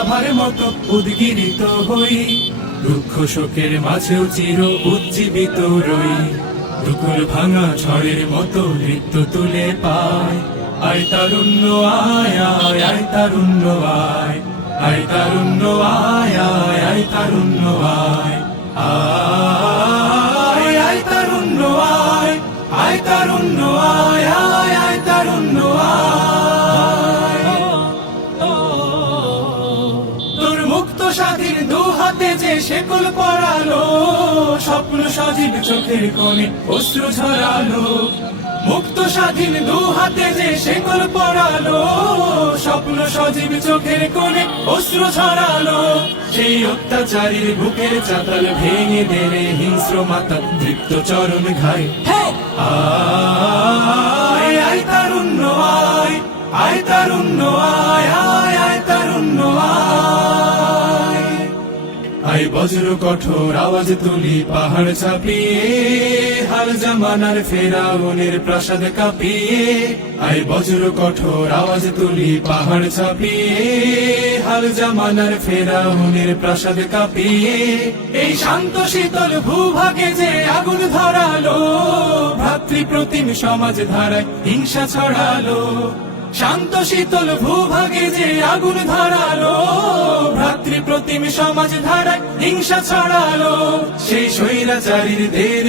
আভার মতো উদ্গিরিত হই, দুঃখ শোকের মাঝেও চির উজ্জীবিত রই, দুকুল ভাঙা ঝড়ের মতো নৃত্য তুলে পায়। আয় তারুণ্য আয় আয় আয় তারুণ্য আয়, আয় তারুণ্য আয় আয় আয় তারুণ্য আয়, আয় আয় তারুণ্য আয়, আয় তারুণ্য আয় আয় আয় তারুণ্য আয়। তোর মুক্ত স্বাধীন দু হাতে যে শেকল পরালো, স্বপ্ন সজীব চোখের কোণে অশ্রু ঝরালো। মুক্ত স্বাধীন দু হাতে যে শেকল পরালো, স্বপ্ন সজীব চোখের কোণে অশ্রু ঝরালো। সেই অত্যাচারীর বুকের চাতাল ভেঙে দেরে হিংস্র মাতা তৃপ্ত চরণ ঘায়। আয় আয় তারুণ্য আয়, আয় তারুণ্য আয় আয় আয় তারুণ্য আয়। আয় বজ্র কঠোর আওয়াজ তুলি পাহাড় ছাপিয়ে, হাল জামানার ফেরাউনের প্রাসাদ কাঁপিয়ে। আয় বজ্র কঠোর আওয়াজ তুলি পাহাড় ছাপিয়ে, হাল জামানার ফেরাউনের প্রাসাদ কাঁপিয়ে। এই শান্ত শীতল ভূভাগে যে আগুন ধরালো, ভ্রাতৃপ্রতিম সমাজ ধারায় হিংসা ছড়ালো। শান্ত শীতল ভূভাগে যে আগুন ধরালো, ভ্রাতৃপ্রতিম সমাজ ধারায় হিংসা ছড়ালো। সেই স্বৈরাচারীর দের